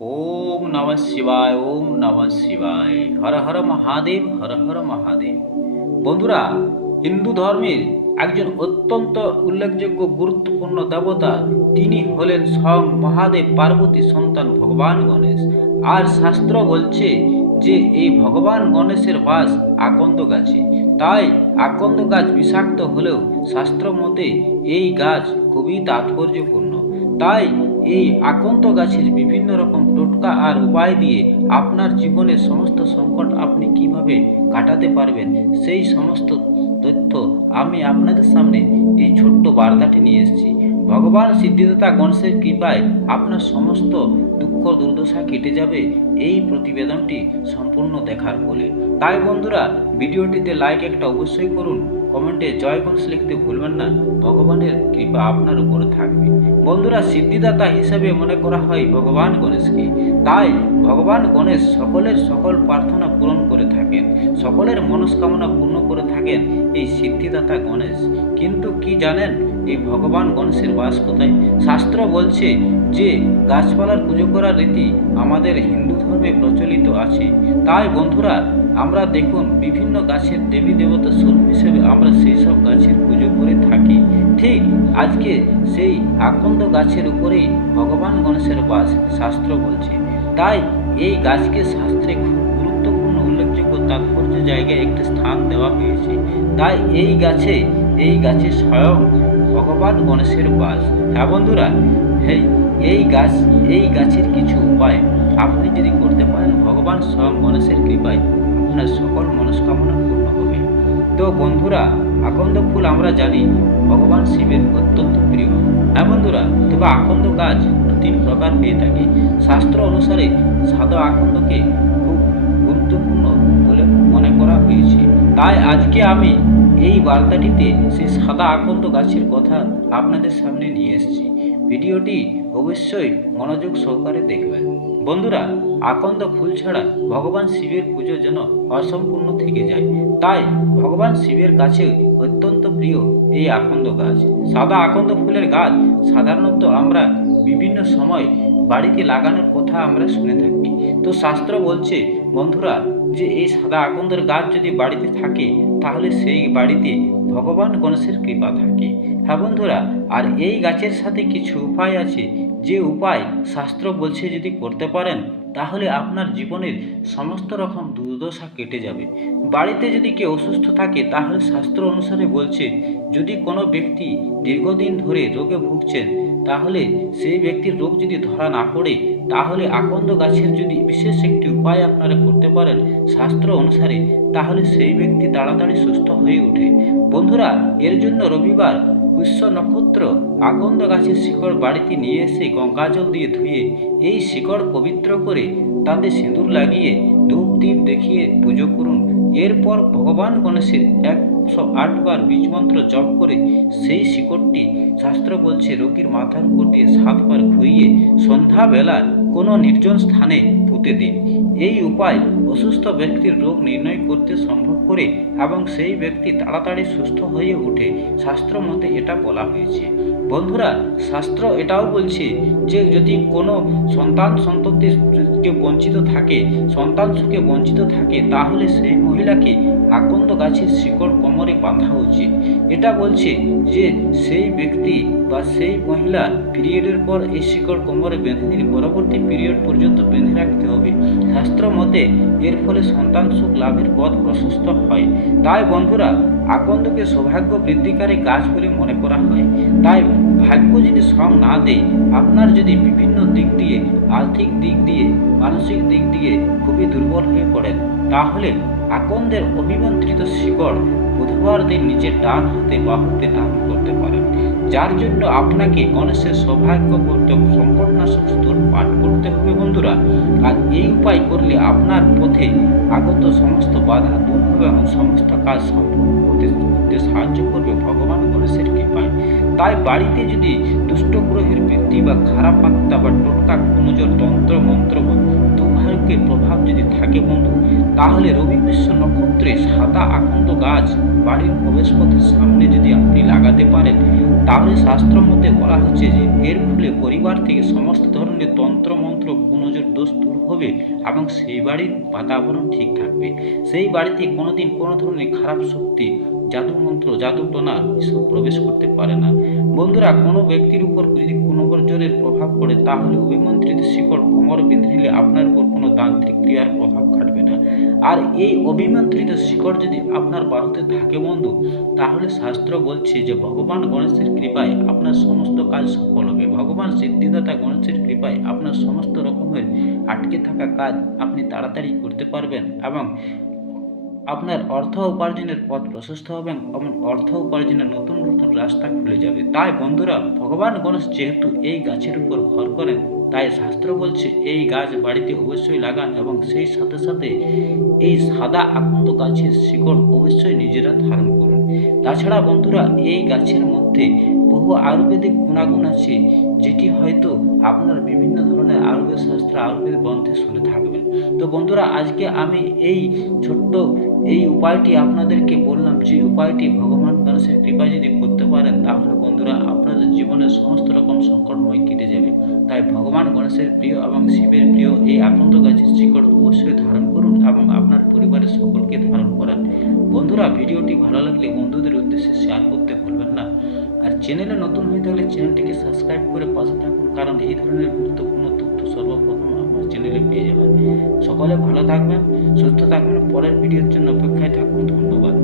ওম নম শিবায়, ওম নম শিবায়। হর হর মহাদেব, হর হর মহাদেব। বন্ধুরা, হিন্দু ধর্মের একজন অত্যন্ত উল্লেখযোগ্য গুরুত্বপূর্ণ দেবতা, তিনি হলেন স্বয়ং মহাদেব পার্বতী সন্তান ভগবান গণেশ। আর শাস্ত্র বলছে যে, এই ভগবান গণেশের বাস আকন্দ গাছে। তাই আকন্দ গাছ বিষাক্ত হলেও শাস্ত্র মতে এই গাছ খুবই তাৎপর্যপূর্ণ। তাই এই আকন্ত গাছের বিভিন্ন রকম টোটকা আর উপায় দিয়ে আপনার জীবনের সমস্ত সংকট আপনি কীভাবে কাটাতে পারবেন, সেই সমস্ত তথ্য আমি আপনাদের সামনে এই ছোট্ট বার্তাটি নিয়ে এসেছি। ভগবান সিদ্ধিদাতা গণেশের কৃপায় আপনার সমস্ত দুঃখ দুর্দশা কেটে যাবে, এই প্রতিবেদনটি সম্পূর্ণ দেখার ফলে তাই বন্ধুরা, ভিডিওটিতে লাইক একটা অবশ্যই করুন কমেন্টে জয় বক্স লিখতে ভুলবেন না, ভগবানের কৃপা আপনার উপর থাকবে। বন্ধুরা, সিদ্ধিদাতা হিসেবে মনে করা হয় ভগবান গণেশকে। তাই ভগবান গণেশ সকলের সকল প্রার্থনা পূরণ করে থাকেন, সকলের মনস্কামনা পূর্ণ করে থাকেন এই সিদ্ধিদাতা গণেশ। কিন্তু কি জানেন? এই ভগবান গণেশের বাস কোথায়? শাস্ত্র বলছে যে, গাছপালার পুজো করার রীতি আমাদের হিন্দু ধর্মে প্রচলিত আছে। তাই বন্ধুরা, আমরা দেখুন বিভিন্ন গাছের দেবী দেবতা স্বরূপ হিসেবে আমরা সেই সব গাছের পুজো করে থাকি। ঠিক আজকে সেই আকন্দ গাছের উপরেই ভগবান গণেশের বাস শাস্ত্র বলছে। তাই এই গাছকে শাস্ত্রে খুব গুরুত্বপূর্ণ উল্লেখযোগ্য তাৎপর্য জায়গায় একটি স্থান দেওয়া হয়েছে। তাই এই গাছে এই গাছে স্বয়ং ভগবান গণেশের বাস। হ্যাঁ বন্ধুরা? এই গাছ, এই গাছের কিছু উপায় আপনি যদি করতে পারেন, ভগবান স্বয়ং গণেশের কৃপায় আপনার সকল মনস্কামনা পূর্ণ হবে। তো বন্ধুরা, আকন্দ ফুল আমরা জানি ভগবান শিবের অত্যন্ত প্রিয়। হ্যাঁ বন্ধুরা? তবে আকন্দ গাছ তিন প্রকার পেয়ে থাকে। শাস্ত্র অনুসারে সাদা আকন্দকে খুব গুরুত্বপূর্ণ বলে মনে করা হয়েছে। তাই আজকে আমি এই বার্তাটিতে সেই সাদা আকন্দ গাছের কথা আপনাদের সামনে নিয়ে এসেছি। ভিডিওটি অবশ্যই মনোযোগ সহকারে দেখবেন। বন্ধুরা, আকন্দ ফুল ছাড়া ভগবান শিবের পুজো যেন অসম্পূর্ণ থেকে যায়। তাই ভগবান শিবের কাছে অত্যন্ত প্রিয় এই আকন্দ গাছ। সাদা আকন্দ ফুলের গাছ সাধারণত আমরা বিভিন্ন সময় বাড়িতে লাগানোর কথা আমরা শুনে থাকি। তো শাস্ত্র বলছে, বন্ধুরা যে এই সাদা আকন্দের গাছ যদি বাড়িতে থাকে, তাহলে সেই বাড়িতে ভগবান গণেশের কৃপা থাকে। হ্যাঁ বন্ধুরা, আর এই গাছের সাথে কিছু উপায় আছে। যে উপায় শাস্ত্র বলছে যদি করতে পারেন, তাহলে আপনার জীবনের সমস্ত রকম দুর্দশা কেটে যাবে। বাড়িতে যদি কেউ অসুস্থ থাকে, তাহলে শাস্ত্র অনুসারে বলছে, যদি কোনো ব্যক্তি দীর্ঘদিন ধরে রোগে ভুগছেন, তাহলে সেই ব্যক্তির রোগ যদি ধরা না পড়ে, তাহলে আকন্দ গাছের যদি বিশেষ একটি উপায় আপনারা করতে পারেন শাস্ত্র অনুসারে, তাহলে সেই ব্যক্তি তাড়াতাড়ি সুস্থ হয়ে ওঠে। বন্ধুরা, এর জন্য রবিবার পুষ্য নক্ষত্র আকন্দ গাছের শিকড় বাড়িতে নিয়ে এসে গঙ্গাজল দিয়ে ধুয়ে এই শিকড় পবিত্র করে তাতে সিঁদুর লাগিয়ে ধূপ দ্বীপ দেখিয়ে পুজো করুন। এরপর ভগবান গণেশের একশো আটবার বীজমন্ত্র জপ করে সেই শিকড়টি শাস্ত্র বলছে রোগীর মাথার উপর দিয়ে সাতবার ঘুরিয়ে সন্ধ্যাবেলার কোনো নির্জন স্থানে পুঁতে দিন। এই উপায় অসুস্থ ব্যক্তির রোগ নির্ণয় করতে সম্ভব করে এবং সেই ব্যক্তি তাড়াতাড়ি সুস্থ হয়ে ওঠে। শাস্ত্র মতে এটা বলা হয়েছে। বন্ধুরা, শাস্ত্র এটাও বলছে যে যদি কোনো সন্তান সন্ততিকে বঞ্চিত থাকে, সন্তান সুখে বঞ্চিত থাকে, তাহলে সেই মহিলাকে আকন্দ গাছের শিকড় কোমরে বাঁধা উচিত। এটা বলছে যে সেই ব্যক্তি বা সেই মহিলা পিরিয়ডের পর এই শিকড় কোমরে বেঁধে নিলে পরবর্তী পিরিয়ড পর্যন্ত বেঁধে রাখতে হবে। শাস্ত্র মতে এর ফলে সন্তান সুখ লাভের পথ প্রশস্ত হয়। তাই বন্ধুরা, আকন্দকে সৌভাগ্য বৃদ্ধিকারী গাছ বলে মনে করা হয়। তাই ভাগ্য যদি সং না দেয়, আপনার যদি বিভিন্ন দিক দিয়ে আর্থিক দিক দিয়ে, মানসিক দিক দিয়ে খুবই দুর্বল হয়ে পড়েন, তাহলে আকন্দের অভিমন্ত্রিত শিকড় বুধবার দিন নিজের ডান হাতে বাহুতে ধারণ করতে পারেন যার জন্য আপনাকে গণেশের সৌভাগ্য করতে সংকটনাশক স্তর পাঠ করতে হবে বন্ধুরা। আর এই উপায় করলে আপনার পথে আগত সমস্ত বাধা দূর হবে এবং সমস্ত কাজ সম্পূর্ণ করতে করতে সাহায্য করবে ভগবান গণেশের কৃপায়। তাই বাড়িতে যদি দুষ্ট গ্রহের বৃদ্ধি বা খারাপ আত্মা বা টোটকা নজর তন্ত্র, মন্ত্র থাকে বন্ধু তাহলে রবি বিশ্ব নক্ষত্রে সাদা আকন্দ গাছ বাড়ির প্রবেশপথের সামনে যদি আপনি লাগাতে পারেন, তাহলে শাস্ত্র মধ্যে বলা হচ্ছে যে, এর ফলে পরিবার থেকে সমস্ত ধরনের তন্ত্রমন্ত্র কুনজর দোষ দূর হবে এবং সেই বাড়ির বাতাবরণ ঠিক থাকবে। সেই বাড়িতে কোনোদিন কোনো ধরনের খারাপ শক্তি জাদু মন্ত্র জাদু টোনা এসব প্রবেশ করতে পারে না। বন্ধুরা, কোনো ব্যক্তির উপর যদি কোনো জোরের প্রভাব পড়ে, তাহলে অভিমন্ত্রিত শিকড় কোমর বেঁধে নিলে আপনার উপর কোনো তান্ত্রিক ক্রিয়ার প্রভাব খাটবে না। আর এই অভিমন্ত্রিত শিকড় যদি আপনার বাহুতে থাকে বন্ধু, তাহলে শাস্ত্র বলছে যে, ভগবান গণেশের কৃপায় আপনার সমস্ত কাজ সফল হবে। ভগবান সিদ্ধিদাতা গণেশের কৃপায় আপনার সমস্ত রকমের আটকে থাকা কাজ আপনি তাড়াতাড়ি করতে পারবেন এবং আপনার অর্থ উপার্জনের পথ প্রশস্ত হবে এবং অর্থ উপার্জনের নতুন নতুন রাস্তা খুলে যাবে। তাই বন্ধুরা, ভগবান গণেশ যেহেতু এই গাছের উপর ভর করেন, তাই শাস্ত্র বলছে এই গাছ বাড়িতে অবশ্যই লাগান এবং সেই সাথে সাথে এই সাদা আকন্দ গাছের শিকড় অবশ্যই নিজেরা ধারণ করুন। তাছাড়া বন্ধুরা, এই গাছের মধ্যে বহু আয়ুর্বেদিক গুণাগুণ আছে, যেটি হয়তো আপনার বিভিন্ন ধরনের আয়ুর্বেদ শাস্ত্র, আয়ুর্বেদ গ্রন্থে শুনে থাকবেন। তো বন্ধুরা, আজকে আমি এই ছোট্ট এই উপায়টি আপনাদেরকে বললাম যে উপায়টি ভগবান গণেশের কৃপায় যদি করতে পারেন, তাহলে বন্ধুরা আপনাদের জীবনের সমস্ত রকম সংকটময় কেটে যাবে। তাই ভগবান গণেশের প্রিয় এবং শিবের প্রিয় এই আকন্ত গাছের শিকড় অবশ্যই ধারণ করুন এবং আপনার পরিবারের সকলকে ধারণ করান। বন্ধুরা, ভিডিওটি ভালো লাগলে বন্ধুদের উদ্দেশ্যে শেয়ার করতে ভুলবেন না। আর চ্যানেলে নতুন হয়ে থাকলে চ্যানেলটিকে সাবস্ক্রাইব করে পাশে থাকুন, কারণ এই ধরনের গুরুত্বপূর্ণ তথ্য সর্বপ্রথম চ্যানেলে পেয়ে যাবেন। সকলে ভালো থাকবেন সুস্থ থাকবেন। পরের ভিডিওর জন্য অপেক্ষায় থাকুন। ধন্যবাদ।